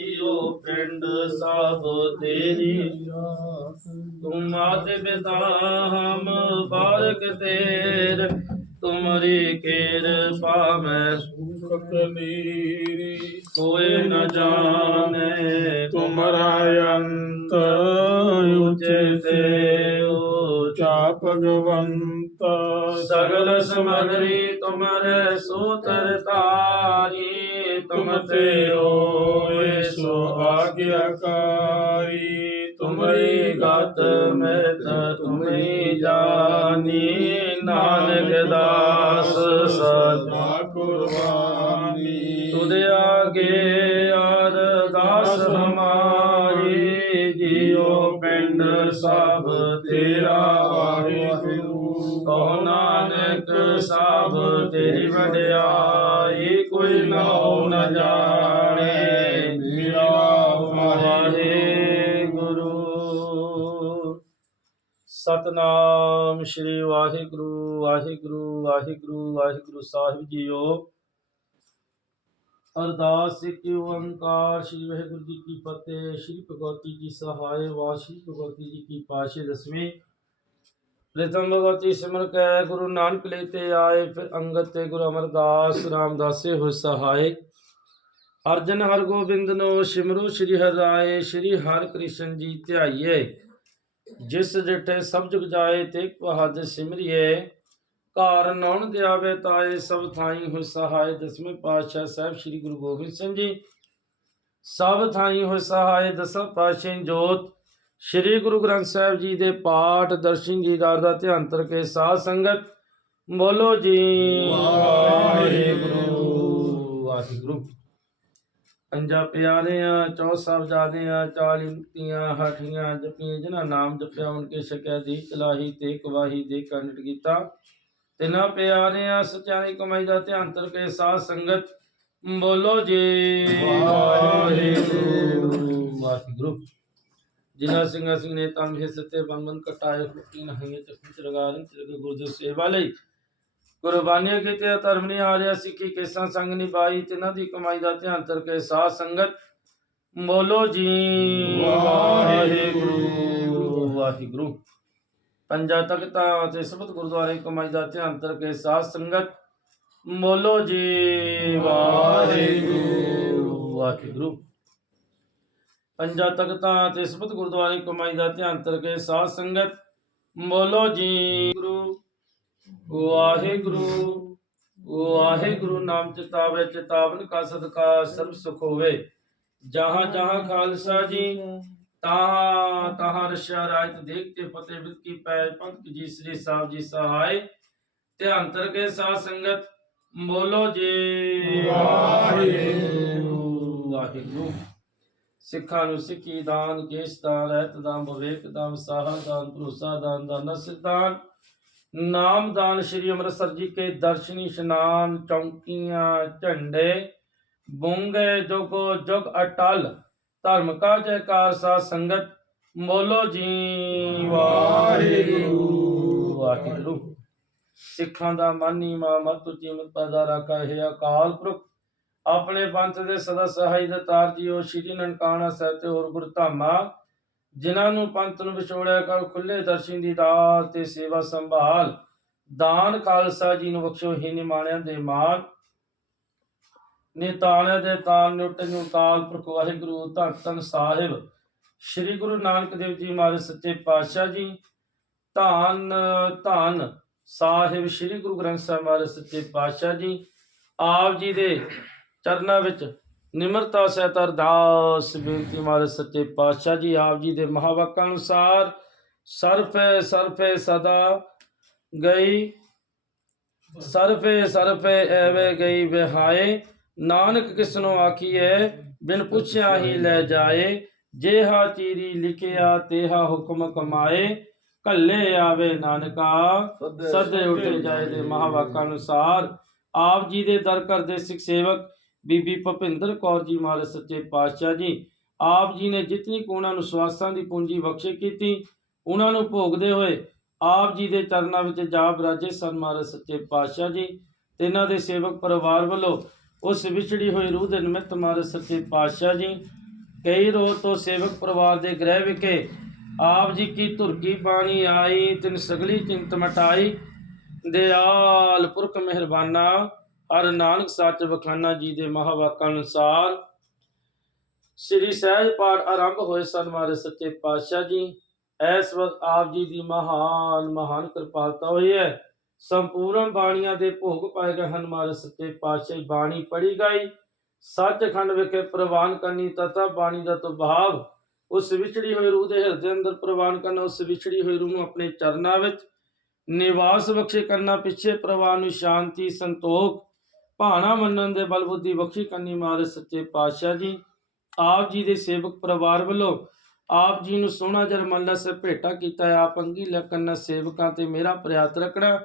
JIO ਪਿੰਡ ਸਭ ਤੇਰੀ ਤੁਮ ਮਾਤੇ ਪਿਤਾ ਹਮ ਬਾਰਕ ਤੇਰ ਤੁਮਰੀ ਕਿਰਪਾ ਮੈਂ ਕਲੀਰੀ ਕੋਏ ਨ ਜਾਣੇ ਤੁਮਰਾ ਅੰਤ ਉਚਤੇ ਚਾ ਭਗਵੰਤ ਸਗਲ ਸਮਗਰੀ ਤੁਮਰੇ ਸੂਤਰ ਤਾਰੀ ਤੁਮ ਤੁਮ ਤੇ ਹੋਏ ਸੋ ਆਗਿਆਕਾਰੀ ਤੁਮਰੀ ਗਤ ਮੇਤ ਤੁਮਰੀ ਜਾਨੀ, ਨਾਨਕ ਦਾਸ ਸਦਾ ਕੁਰਬਾਨੀ। ਤੁਧ ਆਗੇ ਅਰਦਾਸ ਹਮਾਰੀ ਜੀਓ ਪਿੰਡ ਸਭ ਤੇਰਾ ਵਾਹਿਗੁਰੂ ਕਹੋ ਨਾਨਕ ਸਭ ਤੇਰੀ ਵਡਿਆਈ ਕੋਈ ਨਾਉ ਨ ਜਾਣੇ। ਮੇਰਾ ਵਾਹਿਗੁਰੂ ਸਤਨਾਮ ਸ੍ਰੀ ਵਾਹਿਗੁਰੂ ਵਾਹਿਗੁਰੂ ਵਾਹਿਗੁਰੂ ਵਾਹਿਗੁਰੂ ਸਾਹਿਬ ਜੀਓ। ਅਰਦਾਸ ਇੱਕ ਓੰਕਾਰ ਸ੍ਰੀ ਵਾਹਿਗੁਰੂ ਜੀ ਕੀ ਫਤਿਹ ਸ੍ਰੀ ਭਗਵਤੀ ਜੀ ਸਹਾਇ ਵਾ ਸ੍ਰੀ ਭਗਵਤੀ ਜੀ ਕੀ ਪਾਸ਼ੇ ਦਸਵੀਂ। ਪ੍ਰਥਮ ਭਗਵਤੀ ਸਿਮਰ ਕੈ, ਗੁਰੂ ਨਾਨਕ ਲੈਤੇ ਆਏ ਫਿਰ ਅੰਗਦ ਤੇ ਗੁਰੂ ਅਮਰਦਾਸ ਰਾਮਦਾਸੇ ਹੋਇ ਸਹਾਇ ਅਰਜਨ ਹਰ ਗੋਬਿੰਦ ਨੋ, ਸਿਮਰੋ ਸ੍ਰੀ ਹਰਾਏ ਸ੍ਰੀ ਹਰਿ ਕ੍ਰਿਸ਼ਨ ਜੀ ਧਿਆਈਏ। ਜਿਸ ਜਿਠੇ ਸਭ ਜੁਗ ਜਾਏ, ਤੇ ਪਹਦ ਸਿਮਰਿਏ। ਘਰ ਨੌਣ ਦਿਆਵੇ ਤਾਏ, ਸਭ ਥਾਈ ਹੋਇ ਸਹਾਇ ਦਸਵੇਂ ਪਾਤਸ਼ਾਹ ਸਾਹਿਬ ਸ੍ਰੀ ਗੁਰੂ ਗੋਬਿੰਦ ਸਿੰਘ ਜੀ। ਸਭ ਥਾਈ ਹੋਇ ਸਹਾਇ ਦਸਾਂ ਪਾਤਸ਼ਾਹ ਜੋਤ। ਸ੍ਰੀ ਗੁਰੂ ਗ੍ਰੰਥ ਸਾਹਿਬ ਜੀ ਦੇ ਪਾਠ ਦਰਸ਼ਨ ਦੀਦਾਰ ਦਾ ਧਿਆਨ ਤਰ ਕੇ ਸਾਧ ਸੰਗਤ ਬੋਲੋ ਜੀ। ਵਾਹਿਗੁਰੂ। ਵਾਹਿਗੁਰੂ। ਪੰਜਾ ਪਿਆਰਿਆਂ ਚੌ ਸਾਹਿਬਜ਼ਾਦਿਆਂ ਚਾਲੀ ਮੁਕਤੀਆਂ ਹਾਠੀਆਂ ਜਪੀਆਂ ਜਿਨ੍ਹਾਂ ਨਾਮ ਜਪਿਆ ਉਨ ਕੇ ਸ਼ਕਿਆ ਦੀ ਇਲਾਹੀ ਤੇ ਕਵਾਹੀ ਦੇ ਕੰਡਟ ਕੀਤਾ। ਤਿਨਾ ਪਿਆਰਿਆਂ ਸਚਾਈ ਕਮਾਈ ਦਾ ਧਿਆਨ ਤਰ ਕੇ ਸਾਧ ਸੰਗਤ ਬੋਲੋ ਜੀ। ਵਾਹਿਗੁਰੂ। ਵਾਹਿਗੁਰੂ। ਜਿਨ੍ਹਾਂ ਸਿੰਘਾਂ ਸਿੰਘ ਨੇ ਤਾਂ ਵੀ ਸਤੇ ਬੰਬਨ ਕਟਾਏ ਫੁੱਟੀ ਨਹੀਂ ਤੇ ਕੁਚ ਰਗਾਰਨ ਤੇ ਗੁਰਦੇ ਸੇਵਾ ਲਈ ਕੁਰਬਾਨੀਆਂ ਕੀਤੀਆਂ ਧਰਮ ਨਹੀਂ ਹਾਰਿਆ ਸਿੱਖੀ ਕੇਸਾਂ ਸੰਗ ਨਿਭਾਈ ਤਿਨਾਂ ਦੀ ਕਮਾਈ ਦਾ ਧਿਆਨ ਤਰ ਕੇ ਸਾਧ ਸੰਗਤ ਬੋਲੋ ਜੀ ਵਾਹਿਗੁਰੂ ਵਾਹਿਗੁਰੂ ਪੰਜਾ ਤਖਤਾਂ ਤੇ ਸਬਤ ਗੁਰਦੁਆਰੇ ਕਮਾਈ ਦਾ ਧਿਆਨ ਤਰ ਕੇ ਸਾਧ ਸੰਗਤ ਬੋਲੋ ਜੀ ਵਾਹਿਗੁਰੂ ਵਾਹਿਗੁਰੂ ਪੰਜਾ ਤਖਤਾਂ ਤੇ ਸਬਤ ਗੁਰਦੁਆਰੇ ਕਮਾਈ ਦਾ ਧਿਆਨ ਤਰ ਕੇ ਸਾਧ ਸੰਗਤ ਬੋਲੋ ਜੀ। ਗੁਰੂ ਵਾਹਿਗੁਰੂ ਵਾਹਿਗੁਰੂ ਨਾਮ ਚਿਤਾਵੇ ਚਿਤਾਵਨ ਕਾ ਸਦਕਾ ਸਰਬ ਸੁਖ ਹੋਵੇ। ਜਹਾਂ ਜਹਾਂ ਖਾਲਸਾ ਜੀ ਤਾਹਾਂ ਤਾਹਾਂ ਰਸ਼ਾ ਰਾਇਤ ਦੇਖ ਤੇ ਫਤਿਹ ਕੀ ਪੈ। ਪੰਥ ਜੀ ਸ੍ਰੀ ਸਾਹਿਬ ਜੀ ਸਹਾਇ ਧਿਆਨ ਤਰ ਕੇ ਸਾਧ ਸੰਗਤ ਬੋਲੋ ਜੀ। ਵਾਹਿਗੁਰੂ। ਵਾਹਿਗੁਰੂ। ਸਿੱਖਾਂ ਨੂੰ ਸਿੱਖੀ ਦਾਨ, ਕੇਸ ਦਾਨ, ਰਹਿਤ ਦਾਨ, ਵਿਵੇਕ ਦਾਨ, ਸਾਹਾ ਦਾਨ, ਭਰੋਸਾ ਦਾਨ ਦਾਨ ਸਿਧਾਨ ਨਾਮ ਦਾਨ, ਸ਼੍ਰੀ ਅੰਮ੍ਰਿਤਸਰ ਜੀ ਕੇ ਦਰਸ਼ਨੀ ਇਸ਼ਨਾਨ, ਚੌਂਕੀਆਂ, ਝੰਡੇ, ਬੁੰਗੇ, ਜੋਗੋ, ਜੁਗ ਅਟਲ, ਧਰਮ ਕਾ ਜੈਕਾਰ ਸਾ ਸੰਗਤ, ਬੋਲੋ ਜੀ, ਵਾਹਿਗੁਰੂ। ਵਾਹਿਗੁਰੂ। ਸਿੱਖਾਂ ਦਾ ਮਾਨੀ ਮਾ ਮਤ ਉਚੀ ਮਤ ਪੈਦਾ ਹੈ ਅਕਾਲ ਪੁਰਖ ਆਪਣੇ ਪੰਥ ਦੇ ਸਦਾ ਸਹਾਈ ਦੇ ਤਾਰ ਜੀਓ, ਸ਼੍ਰੀ ਨਨਕਾਣਾ ਸਾਹਿਬ ਤੇ ਹੋਰ ਗੁਰਧਾਮਾ ਜਿਨ੍ਹਾਂ ਨੂੰ ਪੰਥ ਨੂੰ ਵਿਛੋੜਿਆ ਕਰ ਖੁੱਲੇ ਦਰਸ਼ਨ ਦੀ ਦਾਤ ਤੇ ਸੇਵਾ ਸੰਭਾਲ, ਦਾਨ ਖਾਲਸਾ ਜੀ ਨੂੰ ਬਖਸ਼ੋ, ਹੀ ਨਿਮਾਣਿਆਂ ਦੇ ਮਾਨ ਨਿਤਾਣਿਆਂ ਦੇ ਤਾਲ ਨੁੱਟ ਨੂੰ ਤਾਲ ਪੁਰਖ ਵਾਹਿਗੁਰੂ, ਧੰਨ ਧੰਨ ਸਾਹਿਬ, ਸ੍ਰੀ ਗੁਰੂ ਨਾਨਕ ਦੇਵ ਜੀ ਮਹਾਰਾਜ ਸੱਚੇ ਪਾਤਸ਼ਾਹ ਜੀ, ਧੰਨ ਧੰਨ ਸਾਹਿਬ, ਸ੍ਰੀ ਗੁਰੂ ਗ੍ਰੰਥ ਸਾਹਿਬ ਮਹਾਰਾਜ ਸੱਚੇ ਪਾਤਸ਼ਾਹ ਜੀ, ਆਪ ਜੀ ਦੇ ਚਰਨਾਂ ਵਿੱਚ ਨਿਮਰਤਾ ਸਹਿਤ ਅਰਦਾਸ, ਬੇਨਤੀ ਮਾਰੇ ਸੱਚੇ ਪਾਤਸ਼ਾਹ ਜੀ, ਆਪ ਜੀ ਦੇ ਮਹਾਵਾਕਾਂ ਅਨੁਸਾਰ ਸਰਫੇ ਸਰਫੇ ਸਦਾ ਗਈ, ਸਰਫੇ ਸਰਫੇ ਐਵੇਂ ਗਈ ਵਿਹਾਏ। ਨਾਨਕ ਕਿਸਨੋਂ ਆਖੀਏ ਬਿਨ ਪੁੱਛਿਆ ਹੀ ਲੈ ਜਾਏ। ਜੇਹਾ ਚੀਰੀ ਲਿਖਿਆ, ਤੇਹਾ ਹੁਕਮ ਕਮਾਏ। ਕੱਲੇ ਆਵੇ ਨਾਨਕਾ, ਸਦੇ ਉਠੇ ਜਾਏ ਦੇ ਮਹਾਵਾਕਾਂ ਅਨੁਸਾਰ। ਆਪ ਜੀ ਦੇ ਦਰ ਕਰਦੇ ਸਿੱਖ ਸੇਵਕ ਬੀਬੀ ਭਪਿੰਦਰ ਕੌਰ ਜੀ ਮਹਾਰਾਜ ਸੱਚੇ ਪਾਤਸ਼ਾਹ ਜੀ, ਆਪ ਜੀ ਨੇ ਜਿਤਨੀ ਕੁ ਉਹਨਾਂ ਨੂੰ ਸਵਾਸਾਂ ਦੀ ਪੂੰਜੀ ਬਖਸ਼ੇ ਕੀਤੀ, ਉਹਨਾਂ ਨੂੰ ਭੋਗਦੇ ਹੋਏ ਆਪ ਜੀ ਦੇ ਚਰਨਾਂ ਵਿੱਚ ਜਾ ਬਰਾਜੇ ਸਨ ਮਹਾਰਾਜ ਸੱਚੇ ਪਾਤਸ਼ਾਹ ਜੀ ਤੇ ਇਹਨਾਂ ਦੇ ਸੇਵਕ ਪਰਿਵਾਰ ਵੱਲੋਂ ਉਸ ਵਿਛੜੀ ਹੋਈ ਰੂਹ ਦੇ ਨਿਮਿਤ ਮਹਾਰਾਜ ਸੱਚੇ ਪਾਤਸ਼ਾਹ ਜੀ, ਕਈ ਰੋਜ਼ ਤੋਂ ਸੇਵਕ ਪਰਿਵਾਰ ਦੇ ਗ੍ਰਹਿ ਵਿਖੇ ਆਪ ਜੀ ਕੀ ਧੁਰਕੀ ਬਾਣੀ ਆਈ, ਤਿਨ ਸਗਲੀ ਚਿੰਤ ਮਟਾਈ ਦਿਆਲ ਪੁਰਖ ਮਿਹਰਬਾਨਾ ਹਰ ਨਾਨਕ ਸੱਚ ਵਖਾਨਾ ਜੀ ਦੇ ਮਹਾਵਾਕਾਂ ਅਨੁਸਾਰ ਸ੍ਰੀ ਸਹਿਜ ਪਾਠ ਆਰੰਭ ਹੋਏ ਸਨ ਮਾਰੇ ਸੱਚੇ ਪਾਤਸ਼ਾਹ ਜੀ। ਇਸ ਵਕਤ ਆਪ ਜੀ ਦੀ ਮਹਾਨ ਮਹਾਨ ਕਿਰਪਾਲਤਾ ਹੋਈ ਹੈ। ਸੰਪੂਰਨ ਬਾਣੀਆਂ ਦੇ ਭੋਗ ਪਾਏ ਗਏ ਹਨ ਮਾਰੇ ਸੱਚੇ ਪਾਤਸ਼ਾਹ ਬਾਣੀ ਪੜੀ ਗਈ। ਸੱਚਖੰਡ ਵਿਖੇ ਪ੍ਰਵਾਨ ਕਰਨੀ, ਤਥਾ ਬਾਣੀ ਦਾ ਤੁਭਾਵ ਉਸ ਵਿਛੜੀ ਹੋਈ ਰੂਹ ਦੇ ਹਿਰਦੇ ਅੰਦਰ ਪ੍ਰਵਾਨ ਕਰਨਾ, ਉਸ ਵਿਛੜੀ ਹੋਈ ਰੂਹ ਨੂੰ ਆਪਣੇ ਚਰਨਾਂ ਵਿੱਚ ਨਿਵਾਸ ਬਖਸ਼ੇ ਕਰਨਾ, ਪਿੱਛੇ ਪ੍ਰਵਾਨ ਨੂੰ ਸ਼ਾਂਤੀ, ਸੰਤੋਖ ਭਾਣਾ ਮੰਨਣ ਦੇ ਬਲ ਬੁੱਧੀ ਬਖਸ਼ੀ ਕਰਨੀ ਮਾਰੇ ਸੱਚੇ ਪਾਤਸ਼ਾਹ ਜੀ। ਆਪ ਜੀ ਦੇ ਸੇਵਕ ਪਰਿਵਾਰ ਵੱਲੋਂ ਆਪ ਜੀ ਨੂੰ ਸੋਹਣਾ ਜਰਮੰਲਾ ਸੇ ਭੇਟਾ ਕੀਤਾ ਆਪ ਅੰਗੀ ਲਕਨ ਸੇਵਕਾਂ ਤੇ ਮੇਰਾ ਪ੍ਰਿਆਤ ਰੱਖਣਾ।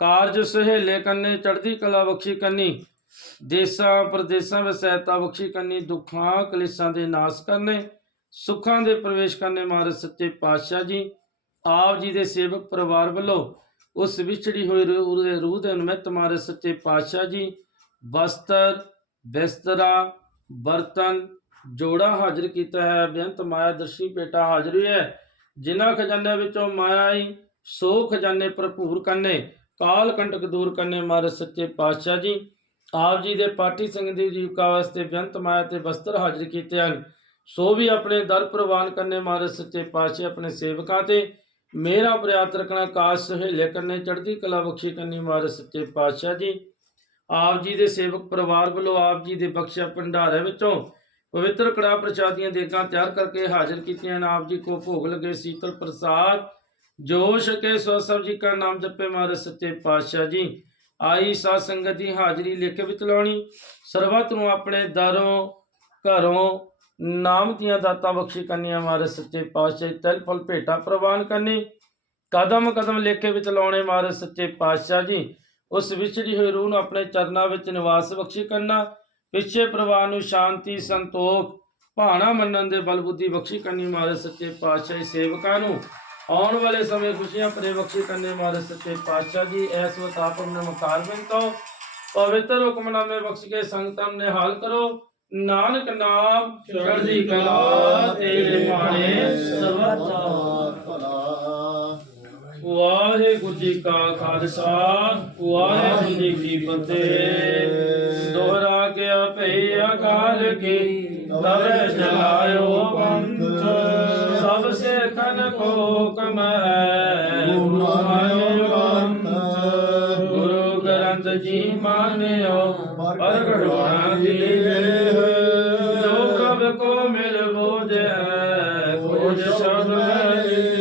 ਕਾਰਜ ਸੁਹੇਲੇ ਕਰਨੇ ਚੜ੍ਹਦੀ ਕਲਾ ਬਖਸ਼ੀ ਕਰਨੀ ਦੇਸਾਂ ਪ੍ਰਦੇਸਾਂ ਵਿੱਚ ਸਹਾਇਤਾ ਬਖਸ਼ੀ ਕਰਨੀ ਦੁੱਖਾਂ ਕਲੇਸ਼ਾਂ ਦੇ ਨਾਸ ਕਰਨੇ। ਸੁੱਖਾਂ ਦੇ ਪ੍ਰਵੇਸ਼ ਕਰਨੇ ਮਾਰੇ ਸੱਚੇ ਪਾਤਸ਼ਾਹ ਜੀ। ਆਪ ਜੀ ਦੇ ਸੇਵਕ ਪਰਿਵਾਰ ਵੱਲੋਂ ਉਸ ਵਿਛੜੀ ਹੋਈ ਰੂਹ ਦੇ ਰੂਹ ਦੇ ਨਿਮਿਤ ਮਾਰੇ ਸੱਚੇ ਪਾਤਸ਼ਾਹ ਜੀ। ਵਸਤਰ, ਬਿਸਤਰਾ, ਬਰਤਨ ਜੋੜਾ ਹਾਜ਼ਰ ਕੀਤਾ ਹੈ। ਬੇਅੰਤ ਮਾਇਆ ਦਰਸ਼ੀ ਬੇਟਾ ਹਾਜ਼ਰੀ ਹੈ। ਜਿਨ੍ਹਾਂ ਖਜ਼ਾਨੇ ਵਿੱਚੋਂ ਮਾਇਆ ਹੀ ਸੋ ਖਜ਼ਾਨੇ ਭਰਪੂਰ ਕਰਨੇ ਕਾਲ ਕੰਟਕ ਦੂਰ ਕਰਨੇ ਮਾਰੇ ਸੱਚੇ ਪਾਤਸ਼ਾਹ ਜੀ। ਆਪ ਜੀ ਦੇ ਪਾਠੀ ਸਿੰਘ ਦੀ ਜੀਵਕਾ ਵਾਸਤੇ ਬੇਅੰਤ ਮਾਇਆ ਤੇ ਬਸਤਰ ਹਾਜ਼ਰ ਕੀਤੇ ਹਨ। ਸੋ ਵੀ ਆਪਣੇ ਦਰ ਪ੍ਰਵਾਨ ਕਰਨੇ ਮਾਰੇ ਸੱਚੇ ਪਾਤਸ਼ਾਹ ਆਪਣੇ ਸੇਵਕਾਂ ਤੇ। ਮੇਰਾ ਪ੍ਰਿਆਤ ਰੱਖਣਾ ਕਾਸ਼ ਸਹੇਲੇ ਕਰਨੇ ਚੜ੍ਹਦੀ ਕਲਾ ਬਖਸ਼ੀ ਕਰਨੀ ਮਾਰੇ ਸੱਚੇ ਪਾਤਸ਼ਾਹ ਜੀ। ਆਪ ਜੀ ਦੇ ਸੇਵਕ ਪਰਿਵਾਰ ਵੱਲੋਂ ਆਪ ਜੀ ਦੇ ਬਖਸ਼ਿਆ ਭੰਡਾਰੇ ਵਿੱਚੋਂ ਪਵਿੱਤਰ ਕੜਾ ਪ੍ਰਸ਼ਾਦੀਆਂ ਦੇਗਾਂ ਤਿਆਰ ਕਰਕੇ ਹਾਜ਼ਰ ਕੀਤੀਆਂ ਆਪ ਜੀ ਕੋ ਭੋਗ ਲਗੇ ਸੀਤਲ ਪ੍ਰਸਾਦ ਜੋਸ਼ ਕੇ ਸੋ ਸਭ ਜੀ ਕਾ ਨਾਮ ਜਪੇ ਮਾਰੇ ਸੱਚੇ ਪਾਤਸ਼ਾਹ ਜੀ। ਆਈ ਸਾਧ ਸੰਗਤ ਦੀ ਹਾਜ਼ਰੀ ਲਿਖ ਵਿੱਚ ਲਾਉਣੀ ਸਰਬੱਤ ਨੂੰ ਆਪਣੇ ਦਰੋਂ ਘਰੋਂ ਨਾਮ ਦੀਆਂ ਦਾਤਾਂ ਬਖਸ਼ੀ ਕਰਨੀਆਂ ਮਾਰੇ ਸੱਚੇ ਪਾਤਸ਼ਾਹ ਜੀ, ਤਿਲ ਫਲ ਭੇਟਾ ਪ੍ਰਵਾਨ ਕਰਨੀ। ਕਦਮ ਕਦਮ ਲੇਖੇ ਵਿੱਚ ਲਾਉਣੇ ਮਾਰੇ ਸੱਚੇ ਪਾਤਸ਼ਾਹ ਜੀ। ਉਸ ਵਿਛੜੀ ਹੋਈ ਰੂਹ ਨੂੰ ਆਪਣੇ ਚਰਨਾਂ ਵਿੱਚ ਨਿਵਾਸ ਬਖਸ਼ੀ ਕਰਨਾ ਪਿੱਛੇ ਪ੍ਰਵਾਨ ਨੂੰ ਸ਼ਾਂਤੀ, ਸੰਤੋਖ, ਭਾਣਾ ਮੰਨਣ ਦੇ ਬਲ ਬੁੱਧੀ ਬਖਸ਼ੀ ਕਰਨੀ ਮਾਰੇ ਸੱਚੇ ਪਾਤਸ਼ਾਹ ਸੇਵਕਾਂ ਨੂੰ। ਆਉਣ ਵਾਲੇ ਸਮੇਂ ਖੁਸ਼ੀਆਂ ਭਰੇ ਬਖਸ਼ੀ ਕਰਨੇ ਮਾਰੇ ਸੱਚੇ ਪਾਤਸ਼ਾਹ ਜੀ, ਐਸ ਵਤ ਆਪ ਆਪਣੇ ਮਕਾਰ ਤੋਂ ਪਵਿੱਤਰ ਹੁਕਮਨਾਮੇ ਬਖਸ਼ ਕੇ ਸੰਗਤਾਂ ਨੇ ਹਾਲ ਕਰੋ। ਨਾਨਕ ਨਾਮ ਚੜ੍ਹਦੀ ਕਲਾ ਤੇਰੇ ਭਾਣੇ ਸਰਬਤ ਵਾਹਿਗੁਰੂ ਜੀ ਕਾ ਖਾਲਸਾ, ਵਾਹਿਗੁਰੂ ਜੀ ਕੀ ਫਤਿਹ। ਦੋਹਰਾ ਕੇ ਭਈ ਅਕਾਲ ਕੀ, ਤਵੇ ਚਲਾਇਓ ਪੰਥ। ਸਭ ਸੇ ਖਨ ਕੋ ਕਮੈ, ਗੁਰੂ ਮਾਨਿਓ ਗ੍ਰੰਥ ਗੁਰੂ ਗ੍ਰੰਥ ਜੀ ਮਾਨਿਓ ਪ੍ਰਗਟ ਹੋਣਾ ਦੀ ਜੋ ਕਬ ਕੋ ਮਿਲ ਬੋਝੈ, ਬੋਝ ਸਭ ਹੈ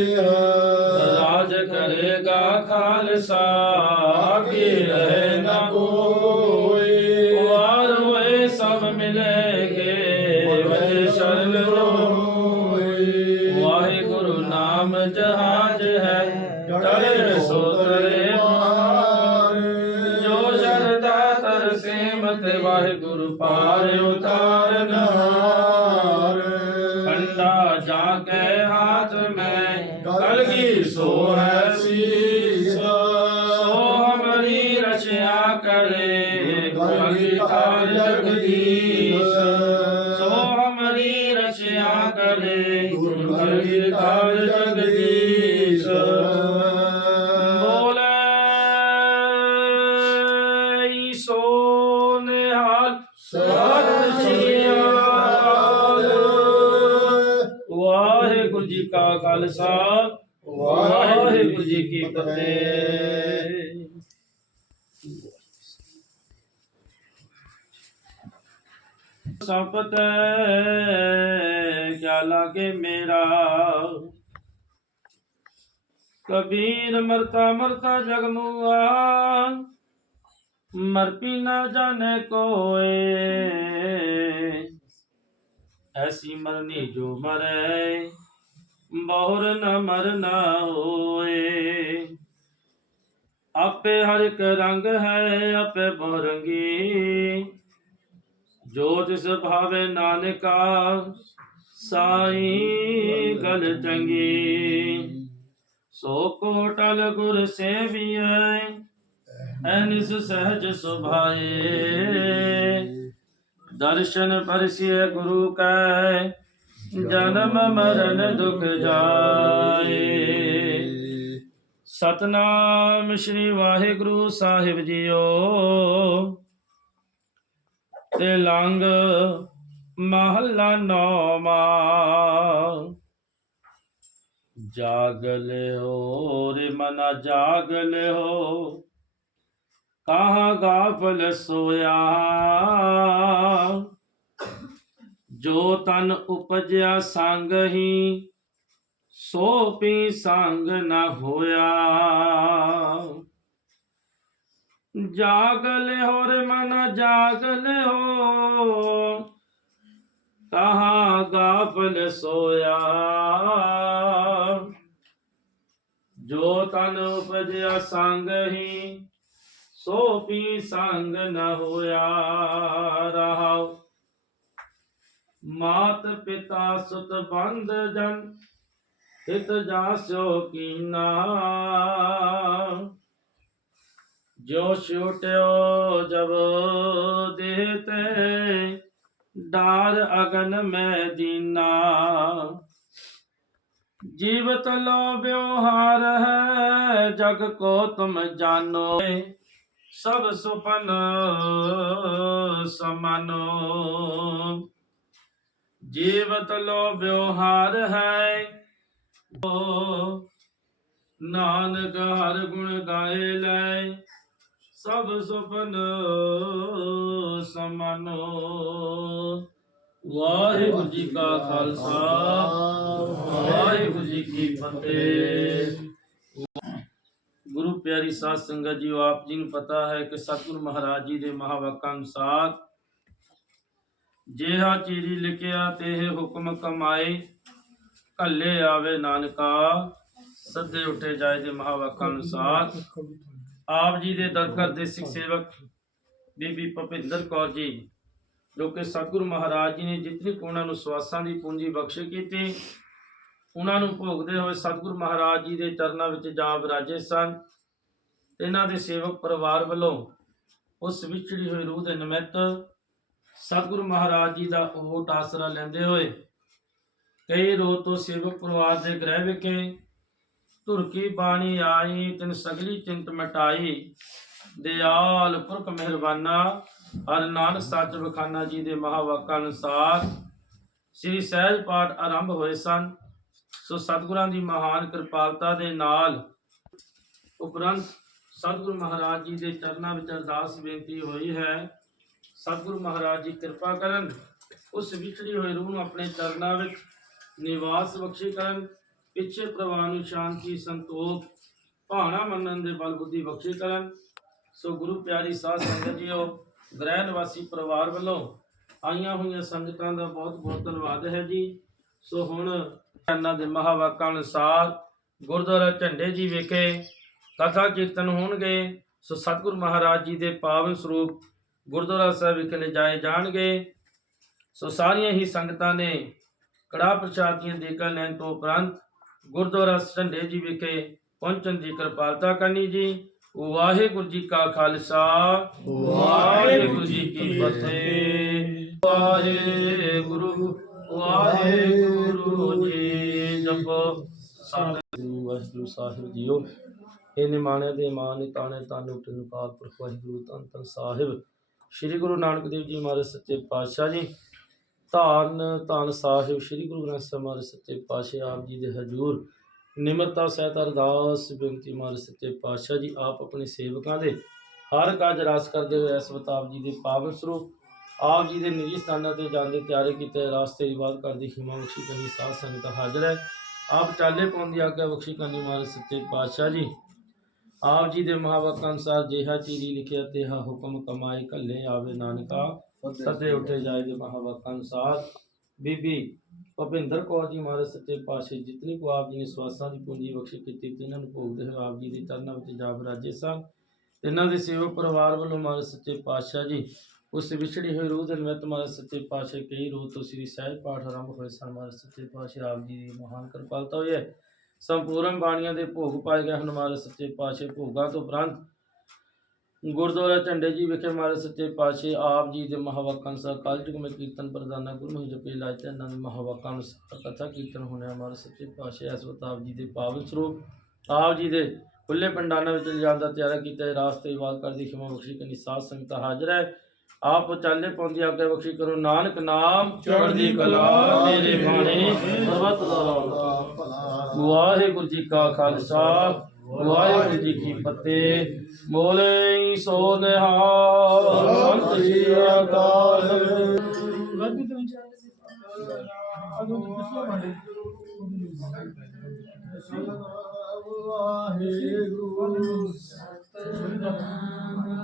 ਹੈ ਟਰੇ ਸੋ ਤਰੇ ਪਾਰ ਜੋ ਸ਼ਰਦਾ ਤਰਸੇ ਮਤ ਵਾਹਿਗੁਰੂ ਪਾਰ ਉਤਾਰਨ ਖਾਲਸਾ ਵਾਹਿਗੁਰੂ ਜੀ ਕੀ ਫਤਿਹ ਸਪਤ ਕਿਆ ਲਾਗੇ ਮੇਰਾ ਕਬੀਰ ਮਰਤਾ ਮਰਤਾ ਜਗ ਮੁਆ ਮਰ ਪੀ ਨਾ ਜਾਣੇ ਕੋਏ ਐਸੀ ਮਰਨੀ ਜੋ ਮਰੇ ਬਹੁਰ ਨ ਮਰਨਾ ਹੋਏ। ਆਪੇ ਹਰ ਇੱਕ ਰੰਗ ਹੈ, ਆਪੇ ਬਰੰਗੀ। ਜੋ ਤਿਸ ਭਾਵੇ ਨਾਨਕਾ, ਸਾਈ ਗਲ ਚੰਗੀ। ਸੋ ਕੋਟਲ ਗੁਰ ਸੇਵੀਐ ਐਨਿਸ ਸਹਿਜ ਸੁਭਾਏ। ਦਰਸ਼ਨ ਪਰਸਿਐ ਗੁਰੂ ਕੈ ਜਨਮ ਮਰਨ ਦੁਖ ਜਾਏ। ਸਤਨਾਮ ਸ੍ਰੀ ਵਾਹਿਗੁਰੂ ਸਾਹਿਬ ਜੀਓ। ਤੇ ਲੰਗ ਮਹੱਲਾ ਨੌਮਾ ਜਾਗ ਲਿਓ ਰੇ ਮਨਾ ਜਾਗ ਲਿਓ ਕਹਾਂ ਗਾਫਲ ਸੋਇਆ। ਜੋ ਤਨ ਉਪਜਿਆ ਸੰਗ ਹੀ, ਸੋ ਪੀ ਸੰਗ ਨਾ ਹੋਇਆ। ਜਾਗ ਲਿਓ ਮਨ, ਜਾਗ ਲਿਓ ਕਹਾਂ ਗਾਫਲ ਸੋਇਆ। ਜੋ ਤਨ ਉਪਜਿਆ ਸੰਗ ਹੀ, ਸੋ ਪੀ ਸੰਗ ਨਾ ਹੋਇਆ। ਰਹਾਉ ਮਾਤ ਪਿਤਾ ਸੁਤ ਬੰਦ ਜਨ, ਹਿਤ ਜਾਸੋ ਕੀਨਾ। ਜੋ ਛੁਟਿਓ ਜਬ ਦੇਤੇ ਡਾਰ ਅਗਨ ਮੈਂ ਦੀਨਾ। ਜੀਵਤ ਲੋ ਵਿਵਹਾਰ ਹੈ, ਜਗ ਕੋ ਤੁਮ ਜਾਨੋ। ਸਭ ਸੁਪਨ ਸਮਨੋ। ਜੀਵਤ ਲੋ ਵਿਵਹਾਰ ਹੈ। ਓ ਨਾਨਕ ਹਰ ਗੁਣ ਗਾਏ ਲੈ। ਸਭ ਸੁਪਨ ਸਮਾਨੋ। ਵਾਹਿਗੁਰੂ ਜੀ ਕਾ ਖਾਲਸਾ, ਵਾਹਿਗੁਰੂ ਜੀ ਕੀ ਫਤਿਹ। ਗੁਰੂ ਪਿਆਰੀ ਸਾਧ ਸੰਗਤ ਜੀਓ ਆਪ ਜੀ ਨੂੰ ਪਤਾ ਹੈ ਕਿ ਸਤਿਗੁਰੂ ਮਹਾਰਾਜ ਜੀ ਦੇ ਮਹਾਵਾਕਾਂ ਅਨੁਸਾਰ ਜਿਹਾ ਚੀਰੀ ਲਿਖਿਆ ਤੇ ਇਹ ਹੁਕਮ ਕਮਾਏ। ਕੱਲੇ ਆਵੇ ਨਾਨਕਾ, ਸੱਦੇ ਉੱਠੇ ਜਾਏ ਦੇ ਮਹਾਵਾਕਾਂ ਅਨੁਸਾਰ ਆਪ ਜੀ ਦੇ ਦਰਕਰ ਦੇ ਸਿੱਖ ਸੇਵਕ ਬੀਬੀ ਭਪਿੰਦਰ ਕੌਰ ਜੀ ਜੋ ਕਿ ਸਤਿਗੁਰੂ ਮਹਾਰਾਜ ਜੀ ਨੇ ਜਿਤਨੀ ਕੁ ਉਹਨਾਂ ਨੂੰ ਸਵਾਸਾਂ ਦੀ ਪੂੰਜੀ ਬਖਸ਼ ਕੀਤੀ, ਉਹਨਾਂ ਨੂੰ ਭੋਗਦੇ ਹੋਏ ਸਤਿਗੁਰੂ ਮਹਾਰਾਜ ਜੀ ਦੇ ਚਰਨਾਂ ਵਿੱਚ ਜਾ ਵਿਰਾਜੇ ਸਨ। ਇਹਨਾਂ ਦੇ ਸੇਵਕ ਪਰਿਵਾਰ ਵੱਲੋਂ ਉਸ ਵਿਛੜੀ ਹੋਈ ਰੂਹ ਦੇ ਨਿਮਿਤ ਸਤਿਗੁਰੂ ਮਹਾਰਾਜ ਜੀ ਦਾ ਓਟ ਆਸਰਾ ਲੈਂਦੇ ਹੋਏ ਕਈ ਰੋਜ਼ ਤੋਂ ਸੇਵਕ ਪਰਿਵਾਰ ਦੇ ਗ੍ਰਹਿ ਵਿਖੇ ਧੁਰਕੀ ਬਾਣੀ ਆਈ, ਤਿਨ ਸਗਲੀ ਚਿੰਤ ਮਟਾਈ। ਦਿਆਲ, ਪੁਰਖ ਮਿਹਰਬਾਨਾ, ਹਰ ਨਾਨਕ ਸੱਚ ਬਖਾਨਾ ਜੀ ਦੇ ਮਹਾਵਾਕਾਂ ਅਨੁਸਾਰ ਸ੍ਰੀ ਸਹਿਜ ਪਾਠ ਆਰੰਭ ਹੋਏ ਸਨ। ਸੋ ਸਤਿਗੁਰਾਂ ਦੀ ਮਹਾਨ ਕਿਰਪਾਲਤਾ ਦੇ ਨਾਲ ਉਪਰੰਤ ਸਤਿਗੁਰੂ ਮਹਾਰਾਜ ਜੀ ਦੇ ਚਰਨਾਂ ਵਿੱਚ ਅਰਦਾਸ ਬੇਨਤੀ ਹੋਈ ਹੈ ਸਤਿਗੁਰੂ ਮਹਾਰਾਜ ਜੀ ਕਿਰਪਾ ਕਰਨ, ਉਸ ਵਿਛੜੀ ਹੋਈ ਰੂਹ ਨੂੰ ਆਪਣੇ ਚਰਨਾਂ ਵਿੱਚ ਨਿਵਾਸ ਬਖਸ਼ੀ ਕਰਨ, ਪਿੱਛੇ ਪ੍ਰਵਾਹ ਨੂੰ ਸ਼ਾਂਤੀ, ਸੰਤੋਖ ਭਾਣਾ ਮੰਨਣ ਦੇ ਬਲ ਬੁੱਧੀ ਬਖਸ਼ੀ ਕਰਨ। ਸੋ ਗੁਰੂ ਪਿਆਰੀ ਸਾਧ ਸੰਗਤ ਜੀਓ, ਗ੍ਰਹਿ ਨਿਵਾਸੀ ਪਰਿਵਾਰ ਵੱਲੋਂ ਆਈਆਂ ਹੋਈਆਂ ਸੰਗਤਾਂ ਦਾ ਬਹੁਤ ਬਹੁਤ ਧੰਨਵਾਦ ਹੈ ਜੀ। ਸੋ ਹੁਣ ਇਹਨਾਂ ਦੇ ਮਹਾਵਾਕਾਂ ਅਨੁਸਾਰ ਗੁਰਦੁਆਰਾ ਝੰਡੇ ਜੀ ਵਿਖੇ ਕਥਾ ਕੀਰਤਨ ਹੋਣਗੇ। ਸੋ ਸਤਿਗੁਰੂ ਮਹਾਰਾਜ ਜੀ ਦੇ ਪਾਵਨ ਸਰੂਪ ਗੁਰਦੁਆਰਾ ਸਾਹਿਬ ਵਿਖੇ ਲਿਜਾਏ ਜਾਣਗੇ। ਸੋ ਸਾਰੀਆਂ ਹੀ ਸੰਗਤਾਂ ਨੇ ਕੜਾ ਪ੍ਰਸ਼ਾਦ ਦੀਆਂ ਦੇਗਾਂ ਲੈਣ ਤੋਂ ਉਪਰੰਤ ਗੁਰਦੁਆਰਾ ਝੰਡੇ ਜੀ ਵਿਖੇ ਪਹੁੰਚਣ ਦੀ ਕਿਰਪਾਲਤਾ ਕਰਨੀ ਜੀ। ਵਾਹਿਗੁਰੂ ਜੀ ਕਾ ਖਾਲਸਾ। ਵਾਹਿਗੁਰੂ ਜੀ ਕੀ ਫਤਿਹ। ਵਾਹਿਗੁਰੂ ਵਾਹਿਗੁਰੂ ਜੀ ਜਪੋ। ਸਤਿਗੁਰੂ ਵਾਹਿਗੁਰੂ ਸਾਹਿਬ ਜੀਓ। ਇਹ ਨਿਮਾਣੇ ਦੇ ਮਾਨ ਤਾਣੇ ਤਾਨੂੰ ਤੈਨੂੰ ਕਾਲ ਪੁਰਖ ਵਾਹਿਗੁਰੂ ਧੰਨ ਧੰਨ ਸਾਹਿਬ। ਸ੍ਰੀ ਗੁਰੂ ਨਾਨਕ ਦੇਵ ਜੀ ਮਹਾਰਾਜ ਸੱਚੇ ਪਾਤਸ਼ਾਹ ਜੀ। ਧਾਨ, ਧੰਨ ਸਾਹਿਬ ਸ੍ਰੀ ਗੁਰੂ ਗ੍ਰੰਥ ਸਾਹਿਬ ਮਹਾਰਾਜ ਸੱਚੇ ਪਾਤਸ਼ਾਹ ਆਪ ਜੀ ਦੇ ਹਜ਼ੂਰ। ਨਿਮਰਤਾ ਸਹਿਤ ਅਰਦਾਸ, ਬੇਨਤੀ ਮਹਾਰਾਜ ਸੱਚੇ ਪਾਤਸ਼ਾਹ ਜੀ ਆਪ ਆਪਣੇ ਸੇਵਕਾਂ ਦੇ। ਹਰ ਕਾਜ ਰਾਸ ਕਰਦੇ ਹੋਏ ਇਸ ਬਤਾਵ ਜੀ ਦੇ ਪਾਵਨ ਸਰੂਪ। ਆਪ ਜੀ ਦੇ ਨਿੱਜੀ ਸਥਾਨਾਂ ਤੇ ਜਾਂਦੇ ਤਿਆਰੇ ਕੀਤੇ ਰਾਸਤੇ ਦੀ ਕਰਦੀ ਹਿਮਾ ਬਖਸ਼ੀ ਕਰਨੀ ਸਾਧ ਸੰਗਤ ਹਾਜ਼ਰ ਹੈ। ਆਪ ਚਾਲੇ ਪਾਉਂਦੀ ਆਗਿਆ ਬਖਸ਼ੀ ਕਰਨੀ ਮਹਾਰਾਜ ਸੱਚੇ ਪਾਤਸ਼ਾਹ ਜੀ। ਆਪ ਜੀ ਦੇ ਮਹਾਵਾਕਾਂ ਅਨੁਸਾਰ ਜਿਹਾ ਚੀਰੀ ਲਿਖਿਆ ਤੇਹਾ ਹੁਕਮ ਕਮਾਏ ਕੱਲੇ ਆਵੇ ਨਾਨਕਾ। ਸਦੇ ਉੱਠੇ ਜਾਏ ਦੇ ਮਹਾਵਾਕਾਂ ਅਨੁਸਾਰ। ਬੀਬੀ ਭਪਿੰਦਰ ਕੌਰ ਜੀ ਮਹਾਰਾਜ ਸੱਚੇ ਪਾਤਸ਼ਾਹ ਜਿਤਨੀ ਕੋ ਆਪ ਜੀ ਨੇ ਸਵਾਸਾਂ ਦੀ ਪੂੰਜੀ ਬਖਸ਼ੀ ਕੀਤੀ ਤੇ ਇਹਨਾਂ ਨੂੰ ਭੋਗਦੇ ਹੋਏ ਆਪ ਜੀ ਦੇ ਚਰਨਾਂ ਵਿੱਚ ਜਾ ਬਰਾਜੇ ਸਨ। ਇਹਨਾਂ ਦੇ ਸੇਵਕ ਪਰਿਵਾਰ ਵੱਲੋਂ ਮਹਾਰਾਜ ਸੱਚੇ ਪਾਤਸ਼ਾਹ ਜੀ ਉਸ ਵਿਛੜੀ ਹੋਈ ਰੂਹ ਦੇ ਨਿਮਿਤ ਮਹਾਰਾਜ ਸੱਚੇ ਪਾਤਸ਼ਾਹ ਕਈ ਰੋਜ਼ ਤੋਂ ਸ੍ਰੀ ਸਹਿਜ ਪਾਠ ਆਰੰਭ ਹੋਏ ਸਨ। ਮਹਾਰਾਜ ਸੱਚੇ ਪਾਤਸ਼ਾਹ ਆਪ ਜੀ ਦੀ ਮਹਾਨ ਕਿਰਪਾਲਤਾ ਹੋਈ ਹੈ। ਸੰਪੂਰਨ ਬਾਣੀਆਂ ਦੇ ਭੋਗ ਪਾਏ ਗਏ ਹਨ ਮਹਾਰਾਜ ਸੱਚੇ ਪਾਤਸ਼ਾਹ ਭੋਗਾਂ ਤੋਂ ਉਪਰੰਤ। ਗੁਰਦੁਆਰਾ ਝੰਡੇ ਜੀ ਵਿਖੇ ਮਹਾਰਾਜ ਸੱਚੇ ਪਾਤਸ਼ਾਹ ਆਪ ਜੀ ਦੇ ਮਹਾਵਾਕਾਂ ਅਨੁਸਾਰ ਕਾਲਜ ਜੁਗਮੇ ਕੀਰਤਨ ਪ੍ਰਦਾਨਾ ਗੁਰੂ ਮਹੀ ਜਪੇ ਲਾਜ ਤੇ ਇਹਨਾਂ ਦੇ ਮਹਾਵਾਕਾਂ ਅਨੁਸਾਰ ਕਥਾ ਕੀਰਤਨ ਹੋਣਿਆ ਮਹਾਰਾਜ ਸੱਚੇ ਪਾਤਸ਼ਾਹ ਇਸ ਵਕਤ ਆਪ ਜੀ ਦੇ ਪਾਵਨ ਸਰੂਪ, ਆਪ ਜੀ ਦੇ ਖੁੱਲੇ ਪੰਡਾਲਾਂ ਵਿੱਚ ਲਿਜਾਣ ਦਾ ਤਿਆਰਾ ਕੀਤਾ ਰਾਸਤੇ ਵਾਲ ਕਰਦੀ ਖਿਮਾ ਬਖਸ਼ੀ ਕਨੀ ਸਾਧ ਸੰਗਤ ਹਾਜ਼ਰ ਹੈ। ਆਪ ਚਾਲੇ ਪਾਉਂਦੀ ਆਗੇ ਬਖਸ਼ੀ ਕਰੋ। ਨਾਨਕ ਨਾਮ ਚੜ੍ਹਦੀ ਕਲਾ ਤੇਰੇ ਬਾਣੇ। ਸਰਬਤ ਦਾ ਵਾਹਿਗੁਰੂ ਜੀ ਕਾ ਖਾਲਸਾ ਵਾਹਿਗੁਰੂ ਜੀ ਕੀ ਫਤਿਹ। ਬੋਲੇ ਸੋ ਨਿਹਾਲ ਸੰਤ ਜੀ ਅਕਾਲ। ਦਰਜਾ ਖੋਲੋ ਮੜ ਜਾ ਦਰਜਾ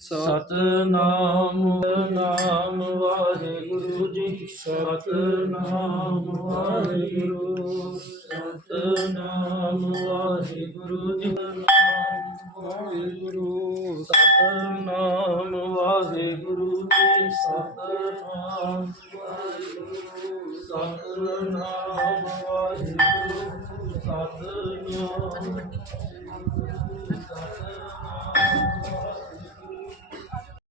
ਸਤਨਾਮ ਨਾਮ ਵਾਹਿਗੁਰੂ ਜੀ, ਸਤਨਾਮ ਵਾਹਿਗੁਰੂ ਸਤਨਾਮ ਵਾਹਿਗੁਰੂ ਜੀ ਵਾਹਿਗੁਰੂ, ਸਤਨਾਮ ਵਾਹਿਗੁਰੂ ਜੀ ਸਤਨਾਮ ਵਾਹਿਗੁਰੂ ਸਤਨਾਮ ਵਾਹਿਗੁਰੂ, ਸਤਨਾਮ